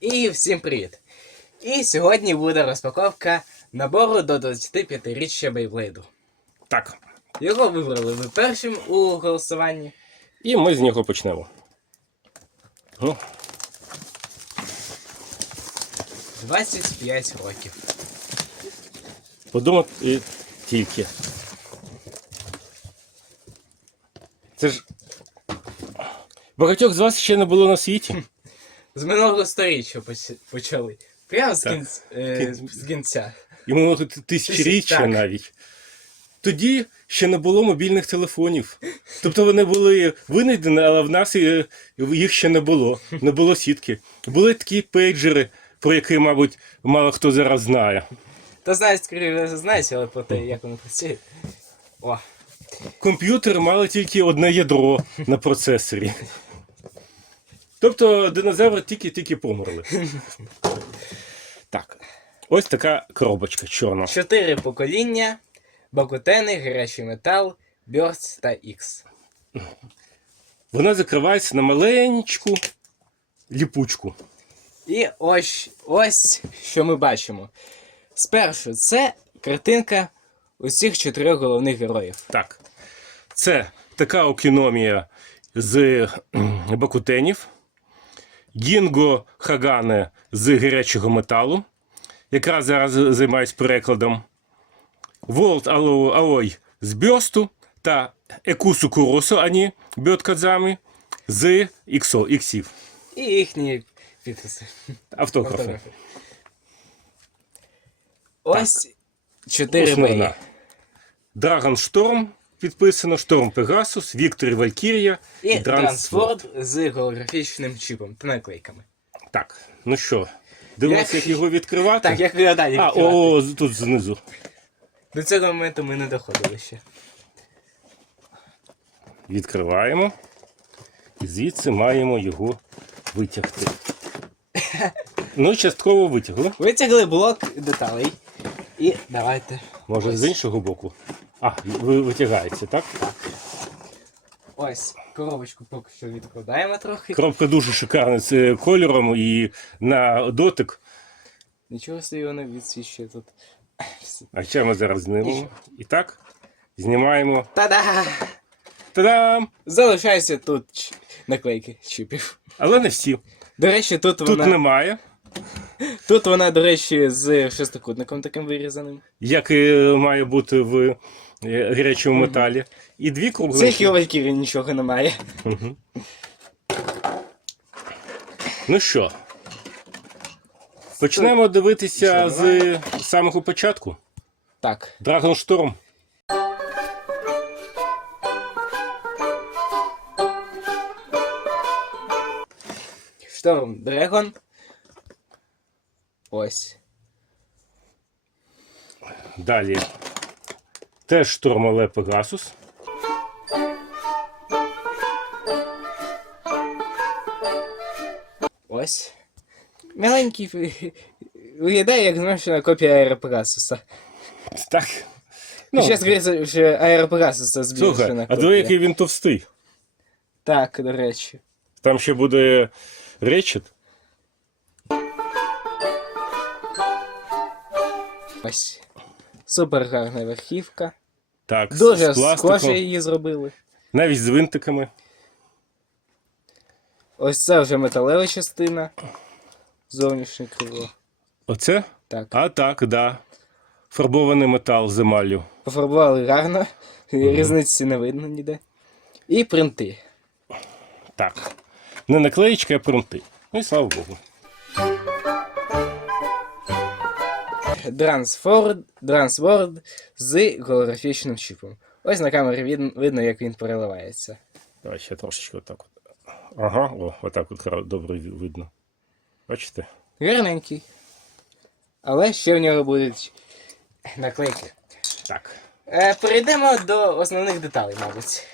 І всім привіт! І сьогодні буде розпаковка набору до 25-річчя Бейблейду. Так. Його вибрали ви першим у голосуванні. І ми з нього почнемо. Ну, 25 років. подумати тільки. Це ж. Багатьох з вас ще не було на світі. З минулого сторіччя поч- почали. Прямо з, Так. кінць, е, з кінця. І минулого т- тисячоріччя Так. навіть. Тоді ще не було мобільних телефонів. Тобто вони були винайдені, але в нас е, їх ще не було. Не було сітки. Були такі пейджери, про які, мабуть, мало хто зараз знає. Та знають, скоріше знають, але про те, як вони працюють. О, Комп'ютери мали тільки одне ядро на процесорі. Тобто динозаври тільки-тільки померли. Так. Ось така коробочка чорна. чотири покоління, бакутени, гарячий метал, Бёрдс та X. Вона закривається на маленьку ліпучку. І ось, ось що ми бачимо. Спершу це картинка усіх чотирьох головних героїв. Так. Це така окіномія з бакутенів. Гінго Хагане з гарячого металу. Якраз зараз займаюсь перекладом. Волт Аой з бьосту та Екусу Куросу, ані Бьоткадзами з іксо, іксів. І їхні підписи. Автографи. Автографи. Ось чотири. Драгон Шторм підписано, Шторм Пегасус, Віктор Валькірія І Трансфорд. з голографічним чіпом та наклейками. Так, ну що, дивимося, Як- як його відкривати. Так, як виглядає. А, о, тут знизу. До цього моменту ми не доходили ще. Відкриваємо. І звідси маємо його витягти. Ну, частково витягло. Витягли блок деталей. І давайте. Може, з іншого боку. А, ви- витягається, так? Ось коробочку поки що відкладаємо трохи. Коробка дуже шикарна з кольором і на дотик. Нічого собі воно відсвічує тут. А ще ми зараз знімемо. І так, знімаємо. Та-да! Та-дам! Залишаються тут наклейки чіпів. Але не всі. До речі, тут, Тут вона. немає. Тут вона, до речі, з шестикутником таким вирізаним. як і має бути в гарячому металі. І дві Цих кругленькі. Валькірі нічого немає. Мгм. Ну що, почнемо дивитися з самого початку. Так. Storm. Шторм Дрегон. Ось. Далі. Теж Шторм але Пегасус. Ось. Маленький. ви- Виглядає як зменшена копія Аеропегасуса. Так. Ну, Ну, ще скоріше, що Аеропегасуса збільшена слухай, а диви, який він товстий. Так, до речі. Там ще буде речет. Ось. Супер гарна верхівка. Так, Дуже з схоже її зробили. навіть з винтиками. Ось це вже металева частина. Зовнішнє крило. Оце? Так. А так, да. Фарбований метал з емаллю. Пофарбували гарно, різниці не видно ніде. І принти. Так. Не наклеїчки, а принти. Ну і слава Богу. Трансворд з голографічним чіпом. Ось на камері видно, видно, як він переливається. Давай ще трошечки отак. От. Ага, о, отак от добре видно. Бачите? Гарненький. Але ще в нього будуть наклейки. Так. Е, перейдемо до основних деталей, мабуть.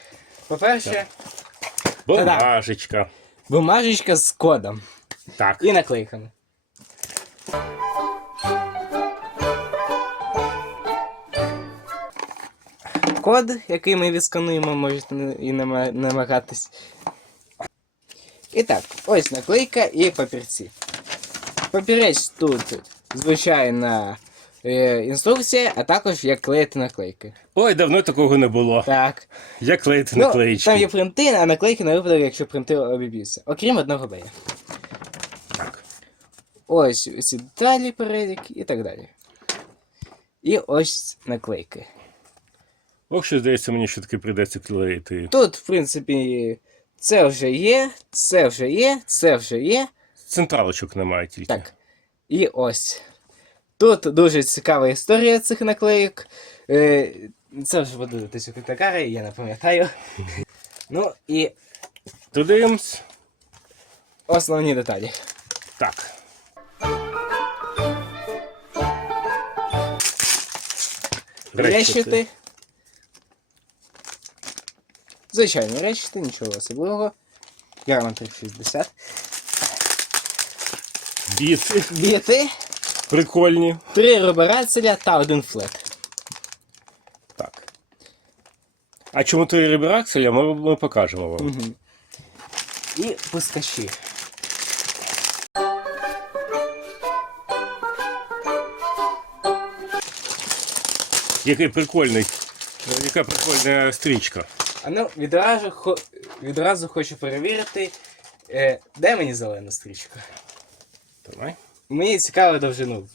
По-перше, Бумажечка. бумажечка з кодом Так. і наклейками. Код, який ми відскануємо, можете і намагатись. І так, ось наклейка і папірці. Папірець тут звичайна е, інструкція, а також як клеїти наклейки. Ой, давно такого не було. Так. Як клеїти Ну, наклеїчки. там є принти, а наклейки на випадок, якщо принти обіб'ються. Окрім одного бея. Так. Ось ці деталі перелік і так далі. І ось наклейки. Ох, що здається, мені що таки прийдеться клеїти. Тут, в принципі, це вже є, це вже є, це вже є. Централочок немає тільки. Так. І ось. Тут дуже цікава історія цих наклейок. Е, Це вже буде десь у Китакарі, я не пам'ятаю. Ну і Додивимось. основні деталі. Так. Решити. Звичайні решити, нічого особливого. Гарман 360. Біти. Біти, Прикольні. три руберацеля та один флет. Так. А чому той реберакселя, ми, ми покажемо вам. Угу. І пускачі. Який прикольний. Яка прикольна стрічка. А ну, відразу, хо... відразу хочу перевірити, е, де мені зелена стрічка. Давай. Мені цікаво довжину.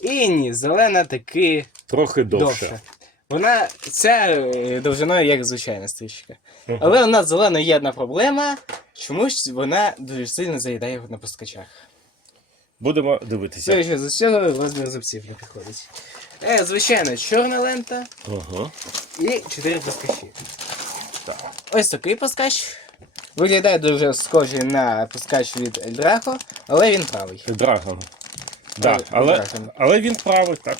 І ні, зелена таки Трохи довше. довша. Вона ця е, довжиною як звичайна стрічка. Мгм. Але у нас зелена є одна проблема. Чомусь вона дуже сильно заїдає на пускачах. Будемо дивитися. Судячи з усього, розмір зубців не підходить. Е, звичайно, чорна лента Ага. і чотири пускачі. Так. Ось такий пускач. Виглядає дуже схожий на пускач від Ельдрако, але він правий. Драгон. Да, Але- але, але він правий, так.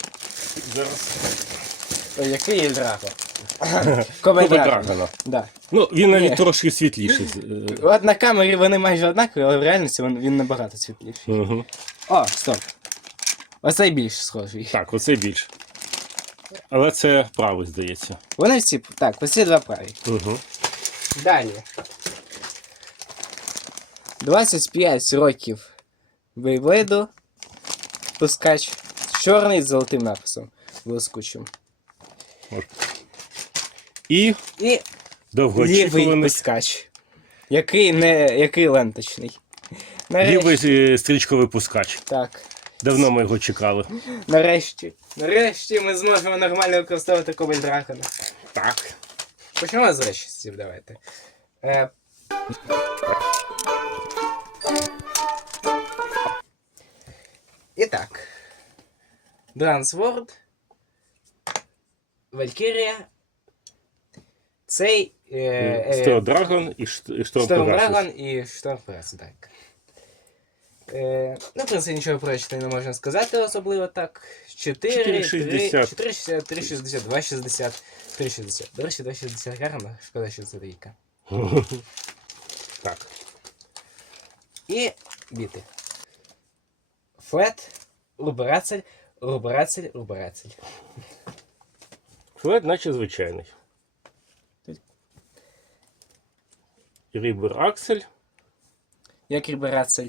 Зараз. Який Ельдрако? Драгона. Да. Ну, він навіть Ні. трошки світліший. Е, От на камері вони майже однакові, але в реальності він, він набагато світліший. Угу. О, стоп. Оцей більш схожий. Так, оце більше. Але це правий, здається. Вони всі. Так, оці два праві. Угу. Далі. 25 років Бейблейду. Пускач. Чорний з золотим написом. Блискучим. І І лівий довгоочікуваний пускач. Який не. який ленточний. Нарешті. лівий е, стрічковий пускач. Так. Давно ми його чекали. Нарешті. Нарешті ми зможемо нормально використовувати Кобель Дракона. Так. Почнемо з решістів, давайте. Е... І так. Дрансворд. Валькірія. Цей. Е, е, Драгон і Шт- і Шторм і Шторм так. Е, ну, в принципі, нічого прочити не можна сказати особливо так. 4, 4,60. 4, 60, 3,60, 2,60, 3,60. До речі, 2,60 гарно, шкода, що це двійка. Так. І біти. Флет, руберацель, руберацель, руберацель. Флет, наче звичайний. Рібер Аксель, Як руберацель.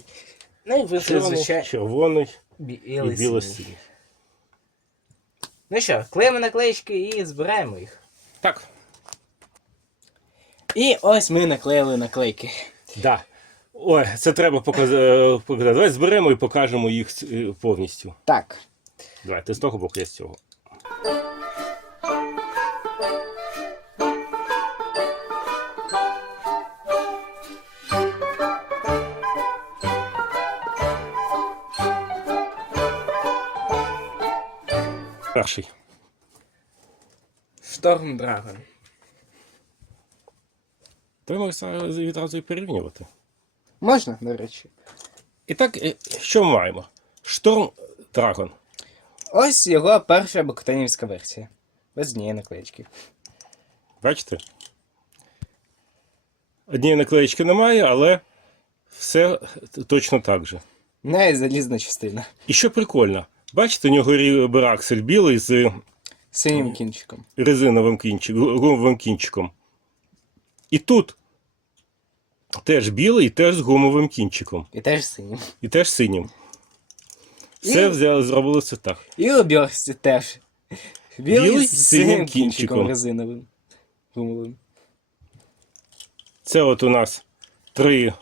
Ну звичайно. червоний і синій. Ну що, клеїмо наклеїчки і збираємо їх. Так. І ось ми наклеїли наклейки. Да. Ой, це треба показати. показати. Давай зберемо і покажемо їх е, повністю. Так. Давай, ти з того боку, я з цього. Перший. Шторм Драгон. Треба відразу і порівнювати. Можна, до речі. І так, е, що ми маємо? Шторм Драгон. Ось його перша бокотанівська версія. Без однієї наклеїчки. Бачите? Однієї наклеїчки немає, але все точно так же. Навіть залізна частина. І що прикольно, бачите, у нього рібераксель білий з Синім кінчиком. резиновим кінчиком, гумовим кінчиком. І тут теж білий, і теж з гумовим кінчиком. І теж синім. І теж синім. Все І- взяли, зробили це так. І у бьорсті теж. Білий, Білий з з синім синім кінчиком кінчиком. резиновим. Гумовим. Це от у нас три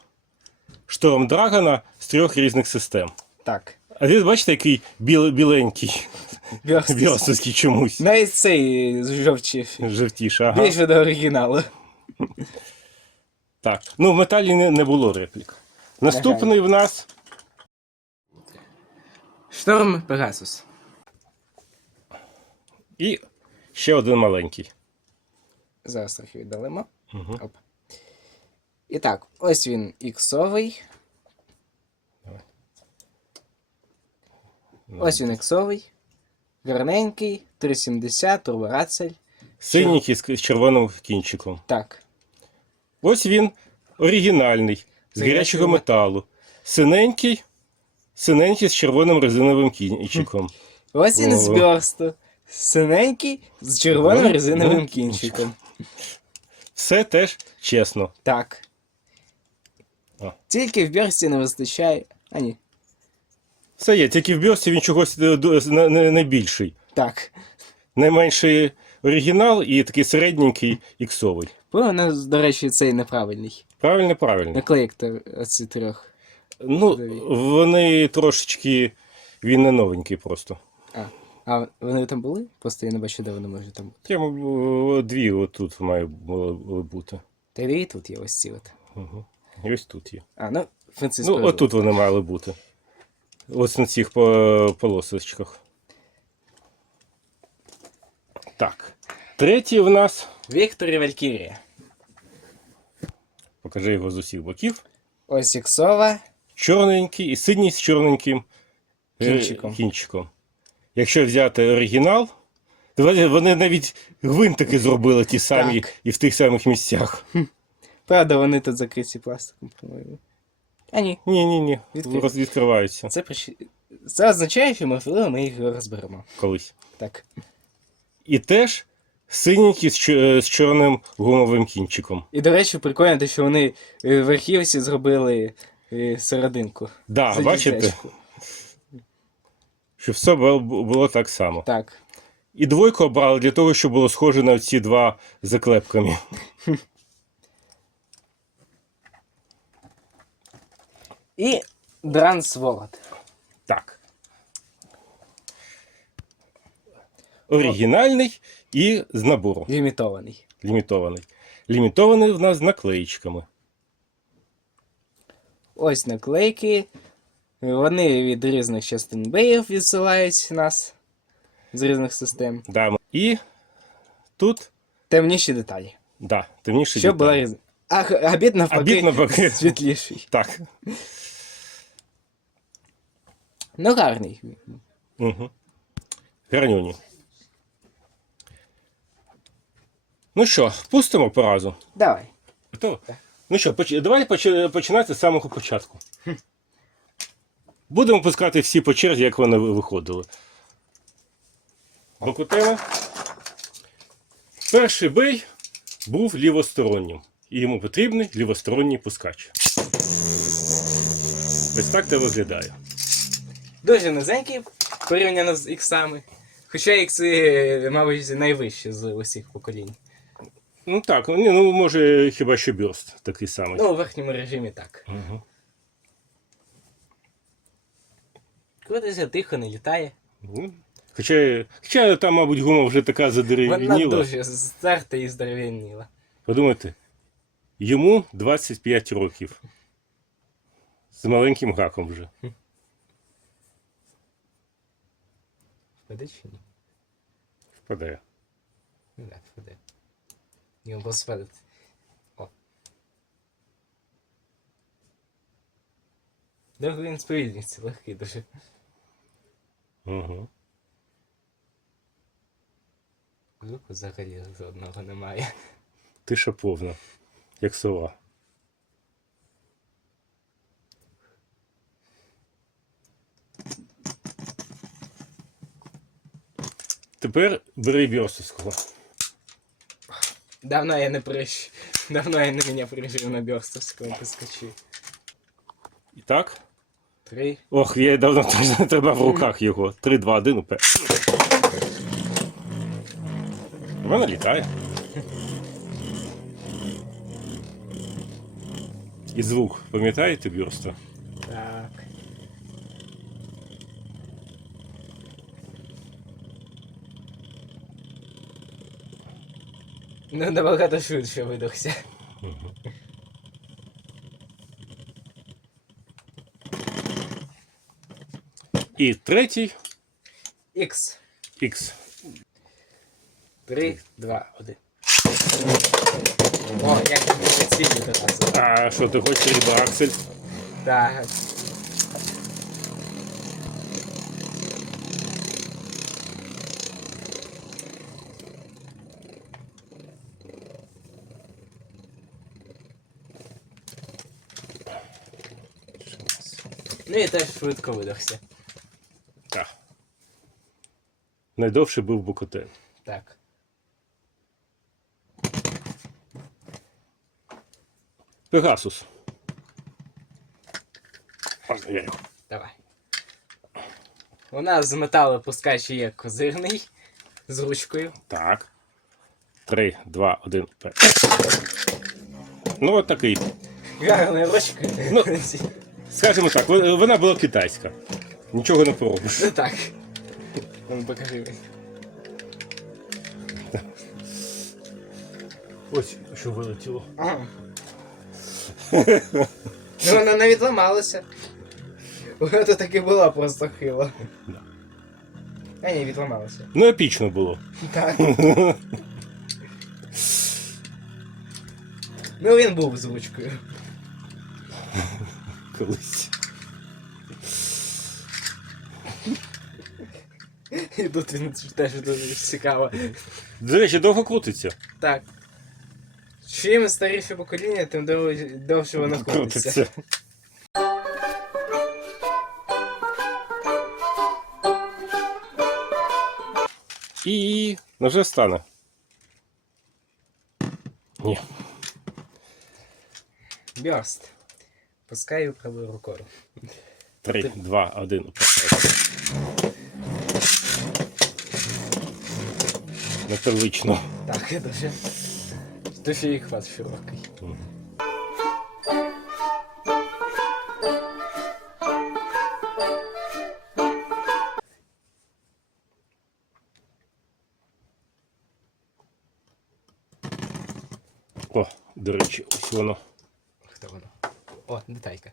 шторм Драгона з трьох різних систем. Так. А ви бачите, який біл, біленький, Бьорсті. чомусь. Навіть цей жовчіший. Жовтіше, ага. Більше до оригіналу. Так. Ну, в металі не, не було реплік. Наступний в нас Шторм Пегасус. і ще один маленький. Зараз трохи віддалимо. Угу. Оп. І так, ось він іксовий. Ось він іксовий. Гарненький, 370, турборацель. Синенький з, червоним кінчиком. Так. Ось він оригінальний, з гарячого металу. Синенький, синенький з червоним резиновим кінчиком. Ось він з бьорсту. Синенький з червоним резиновим кінчиком. Все теж чесно. Так. А. Тільки в бьорсті не вистачає. А ні. Все є, тільки в бьосі він чогось е, не- найбільший. Так. Найменший оригінал і такий середненький іксовий. Бо у нас, до речі, цей неправильний. Правильно, правильно. Наклейка оці трьох. Ну, вони трошечки. Він не новенький просто. А. А вони там були? Просто я не бачу, де вони можуть там бути. Я дві отут має бути. Та і тут є ось ці от. Угу. І ось тут є. А, ну, принципі, Ну, отут вони мали бути. Ось на цих полосочках. Так. Третій в нас. Віктор і Валькірія. Покажи його з усіх боків. Ось іксова. Чорненький і синій з чорненьким е, Кінчиком. кінчиком. Якщо взяти оригінал, то вони навіть гвинтики зробили ті самі Так. і в тих самих місцях. Правда, вони тут закриті пластиком, по-моєму. А ні. Ні, ні, ні. Відкрив. Роз- Відкриваються Це, прищ... це означає, що можливо ми їх розберемо. колись. Так. І теж синенький з, чо- з чорним гумовим кінчиком. І, до речі, прикольно, те, що вони е, в архівці зробили е, серединку. Да, За бачите, щоб все було так само. Так. І двойку обрали для того, щоб було схоже на ці два заклепками. І Дрансворот. Так. Оригінальний і з набору. Лімітований. Лімітований. Лімітований в нас з наклеїчками. Ось наклейки. Вони від різних частин беїв відсилають нас з різних систем. Да. І тут, Темніші деталі. да, темніше. Щоб була різна. А, х- а бід навпаки, А бід навпаки. світліший. Так. Ну, гарний. Угу. Гарнюні. Ну що, пустимо по разу. Давай. Готово? Ну що, поч... давай поч... починати з самого початку. Будемо пускати всі по черзі, як вони ви- виходили. Покутимо. Перший бей був лівостороннім. І йому потрібний лівосторонній пускач. Ось так це виглядає. Дуже низенький порівняно з іксами. Хоча ікси, мабуть, найвищі з усіх поколінь. Ну так, ні, ну може хіба що бюрст такий самий. Ну, у верхньому режимі так. Угу. Крутиться тихо, не літає. Ну, Хоча, хоча там, мабуть, гума вже така Вона задерев'яніла. дуже стерта і здерев'яніла. Подумайте, йому 25 років. З маленьким гаком вже. Впаде чи ні? Ну так, впаде. Його просто спадати. О. Довго він сповільнюється, легкий дуже. Угу. Звуку взагалі жодного немає. Тиша повна, як сова. Тепер бери Бьорсовського. Давно я не прищ. Давно я не меня прижив на бёрстовском поскочи. І так, Три. Ох, я давно теж не тримав в руках його. 3, 2, 1, упе. Вона літає. І звук, пам'ятаєте, бюрста? Ну, набагато швидше видохся. І третій Ікс. X. Три, два, один. О, як ти прицілює так. А що ти хочеш ріба Аксель? Так. Ну і теж швидко видохся. Так. Найдовший був Букотель. Так. Пегасус. Можна я його. Давай. У нас з металу пускай ще є козирний з ручкою. Так. Три, два, один, п'ять. Ну, от такий. Гарна ручка. Ну. Скажімо так, вона була китайська. Нічого не поробиш. Ну так. Ну, покажи мені. Ось що вилетіло. Ага. Ну, вона не відламалася. Вона то таки була просто хила. Да. А ні, відламалася. Ну, епічно було. Так. Ну він був з ручкою. Колись. І тут він теж дуже цікаво. До речі, довго крутиться. Так. Чим старіше покоління, тим дов- довше воно крутиться. І вже стане. Ні. Бьорст. Пускаю правою рукою. Три, два, один. Непривично. Так, я дуже. Дуже і хват широкий. О, до речі, ось воно. Деталька.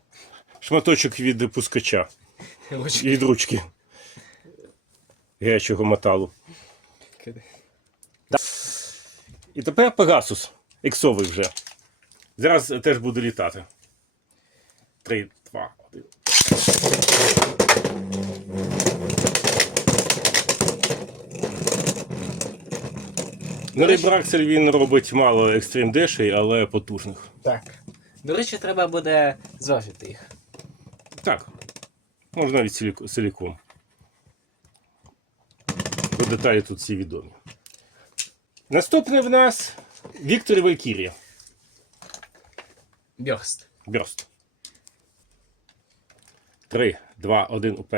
Шматочок від пускача. Ручки. Від ручки. Гарячого металу. кидай. І тепер Пегасус. Іксовий вже. Зараз теж буде літати. Три, два, один. На Рейбраксель він робить мало екстрім дешей, але потужних. Так. До речі, треба буде зважити їх. Так. Можна навіть силік- силікон. Бо деталі тут всі відомі. Наступний в нас Віктор і Валькірія. Бьорст. Бьорст. Три, два, один, УП.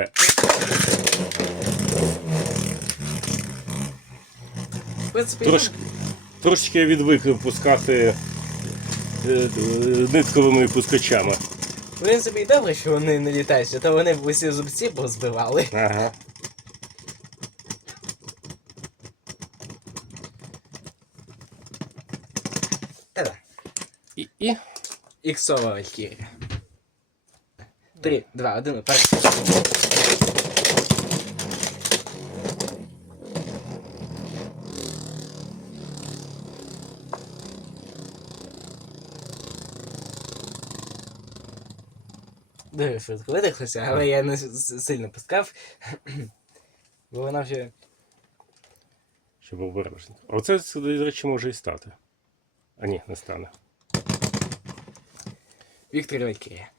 В принципі, Трошки, трошечки я відвик пускати е, е, нитковими пускачами. в принципі, і добре, що вони не літають, а то вони б усі зубці позбивали. Ага. Та-да. І, і. Іксова Валькірія. Три, два, один, вперед. Дуже швидко видихлося, але я не сильно пускав. Бо вона вже. Щоб обережно. Оце, це, до речі, може і стати. А ні, не стане. Віктор Валькірія.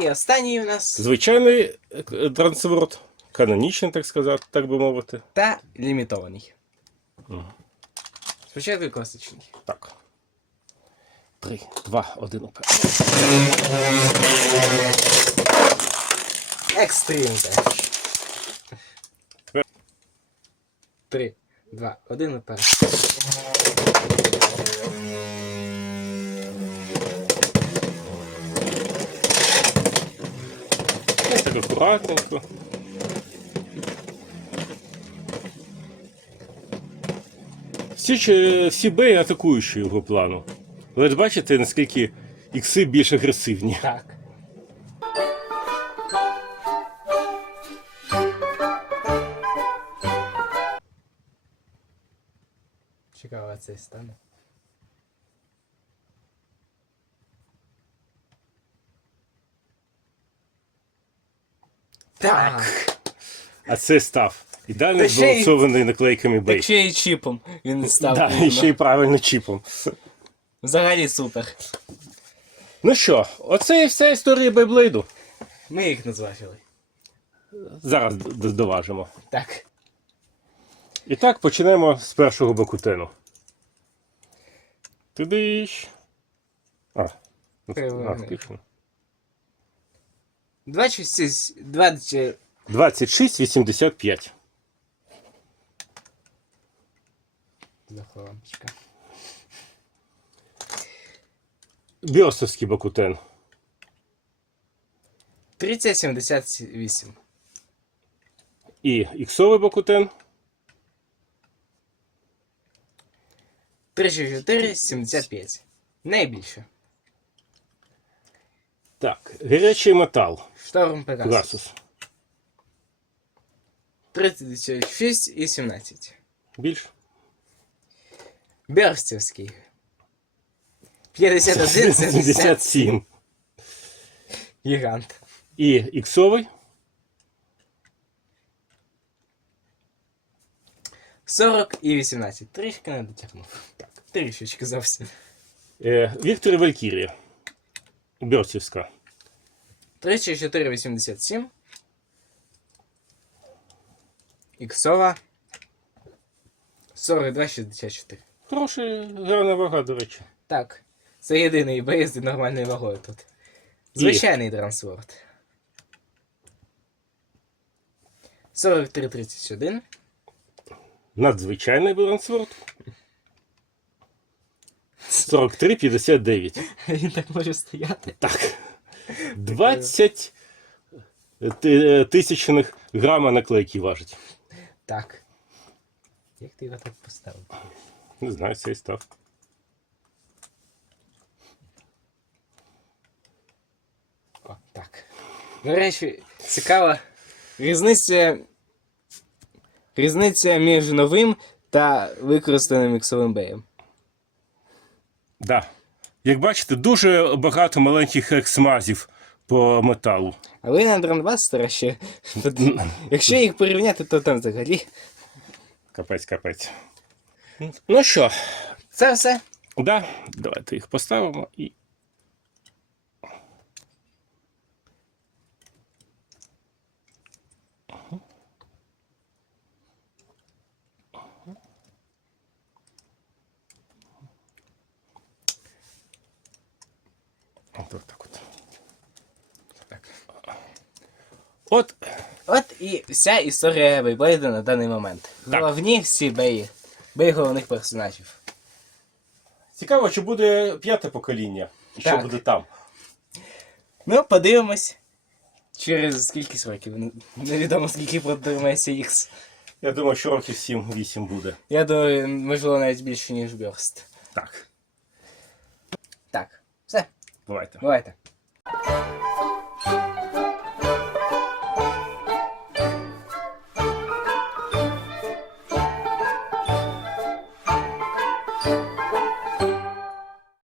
І останній у нас Звичайний е, трансворд, канонічний, так сказати, так би мовити. та лімітований. Мгм. Спочатку класичний. Так. Три, два, один, УП. Екстрім теж. Три, два, один уперед. Ось так акуратненько. Всі, всі беї атакуючі його плану. Але ж бачите, наскільки ікси більш агресивні. Так. Цікаво, цей стане. Так. А це став ідеально збалансований наклейками бей. Так ще й чіпом він став. Да, видно. і ще й правильно чіпом. Взагалі супер. Ну що, оце і вся історія Бейблейду. Ми їх назважили. Зараз д- д- доважимо. Так. І так, почнемо з першого бакутену. Тидиш. А, ну, Переверни. а, включено. 26, 20, 26,85. Захованочка. Бьосовський бакутен. 3078. І іксовий бакутен. 34, 75. Найбільше. Так, гарячий метал. Шторм Пегасус. Гасус. 36 і 17. Більш. Берстівський. 51, 70. 77. Гігант. І іксовий. 40 і 18. Трішки не дотягнув. Так, трішечки зовсім. Е, Віктор Валькірія. Бьорцівська. 34, 87. Іксова. 42, 64. Хороша гарна вага, до речі. Так. Це єдиний бейс з нормальною вагою тут. Звичайний трансворд. 43,31. Надзвичайний балансворд. 43,59. Він так може стояти. Так. 20 ти- тисячних грама наклейки важить. Так. Як ти його так поставив? Не знаю, цей став. О, так. До речі, цікава різниця. Різниця між новим та використаним іксовим беєм. Да. Як бачите, дуже багато маленьких ексмазів по металу. Але на Дронбастера ще. Якщо їх порівняти, то там взагалі. Капець, капець. Ну що, Це все. да, давайте їх поставимо і. От так от. Так. От От і вся історія Бейблейда на даний момент. Так. Головні всі беї. Беї головних персонажів. Цікаво, чи буде п'яте покоління, і що Так. буде там. Ну, подивимось. Через скільки років. Невідомо скільки протримається X. Я думаю, що років 7-8 буде. Я думаю, можливо, навіть більше, ніж Бёрст. Так, Давайте. бувайте.